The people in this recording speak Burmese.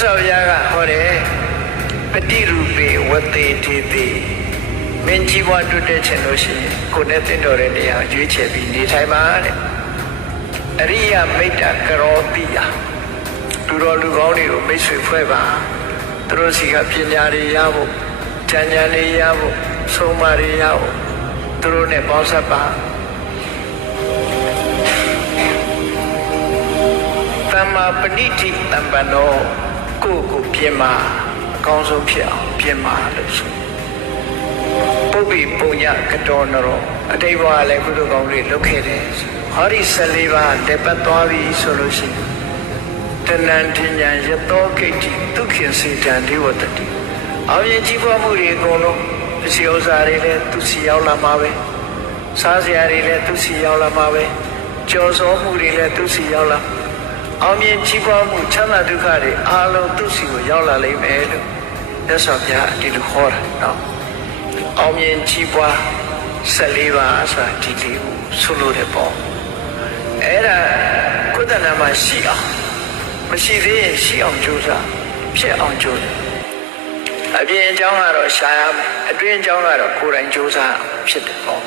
ဆောရကဟောတယ်ပတိရူပေဝတေတိတိမင်းကြီးပွားတွတ်တဲ့ခြင်းလို့ရှိရင်ကိုယ်နဲ့တင်တော်တဲ့နေရာရွေးချယ်ပြီးနေထိုင်ပါတဲ့အရိယမိတ်တကရောတိယလူတော်လူကောင်းတွေကိုမိတ်ဆွေဖွဲ့ပါသူတို့စီကပညာတွေရဖို့ဉာဏ်တွေရဖို့ဆုံးမတွေရဖို့သူတို့နဲ့ပေါင်းစပ်ပါသမ္မာပဏိတိတံပန္နောကိုပြင်မာအကောင်းဆုံးဖြစ်အောင်ပြင်မာလို့ဆိုပုပ္ပိပုညကတောနရောအတိတ်ဘဝလည်းကုသိုလ်ကောင်းတွေလုပ်ခဲ့တယ်ဟောဒီ14ပါးတက်ပတ်သွားပြီဆိုလို့ရှိရင်တဏ္ဍဉ္ဉံယတောကိတ္တိဒုက္ခစေတံဒီဝတ္တိအောင်ရင်ကြီးပွားမှုတွေအကုန်လုံးပစ္စည်းဥစ္စာတွေလည်းသူစီရောက်လာမှာပဲစားစရာတွေလည်းသူစီရောက်လာမှာပဲကြော်စောမှုတွေလည်းသူစီရောက်လာအောင်မြင်ကြီးပွားမှုချမ်းသာဒုက္ခတွေအားလုံးသူစီကိုရောက်လာလိမ့်မယ်လို့မြတ်စွာဘုရားဒီလိုဟောတာနော်အောင်မြင်ကြီးပွား14ပါးဆိုတာဒီလေးကိုဆိုလို့တယ်ပေါ့အဲ့ဒါကုသနာမှာရှိအောင်မရှိသေးရင်ရှိအောင်ကြိုးစားဖြစ်အောင်ကြိုးစားအပြင်အကြောင်းကတော့ရှားရမယ်အတွင်းအကြောင်းကတော့ကိုယ်တိုင်ကြိုးစားဖြစ်တယ်ပေါ့